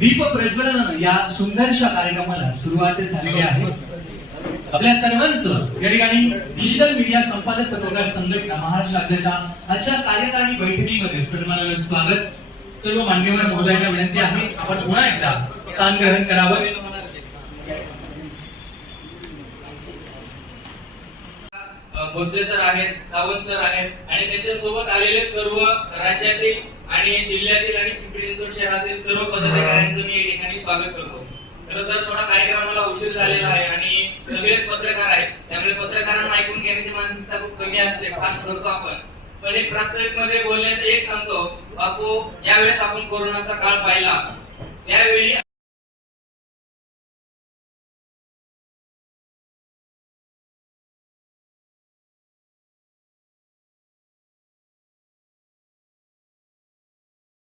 दीप प्रज्वलन या सुंदरशा कार्यक्रमाला सुरुवात झालेली आहे। आपल्या सर्वांचं या ठिकाणी डिजिटल मीडिया संपादक पत्रकार संघटना महाराष्ट्र राज्याच्या आजच्या कार्यकारिणी बैठकीमध्ये सन्मानाने स्वागत। सर्व मान्यवर महोदयांना विनंती आहे आपण पुन्हा एकदा स्थान ग्रहण करावं। भोसले सर आहेत, सावंत सर आहेत आणि त्यांच्या सोबत आलेले सर्व राज्यातील आणि जिल्ह्यातील आणि पिंपरी चिंचवड शहरातील सर्व पदाधिकाऱ्यांचं मी या ठिकाणी स्वागत करतो। खरं तर थोडा कार्यक्रमाला उशीर झालेला आहे आणि सगळेच पत्रकार आहेत, त्यामुळे पत्रकारांना ऐकून घेण्याची मानसिकता खूप कमी असते, फास्ट करतो आपण। पण एक प्रास्ताविक मध्ये बोलण्याचं एक सांगतो, बापू यावेळेस आपण कोरोनाचा काळ पाहिला, त्यावेळी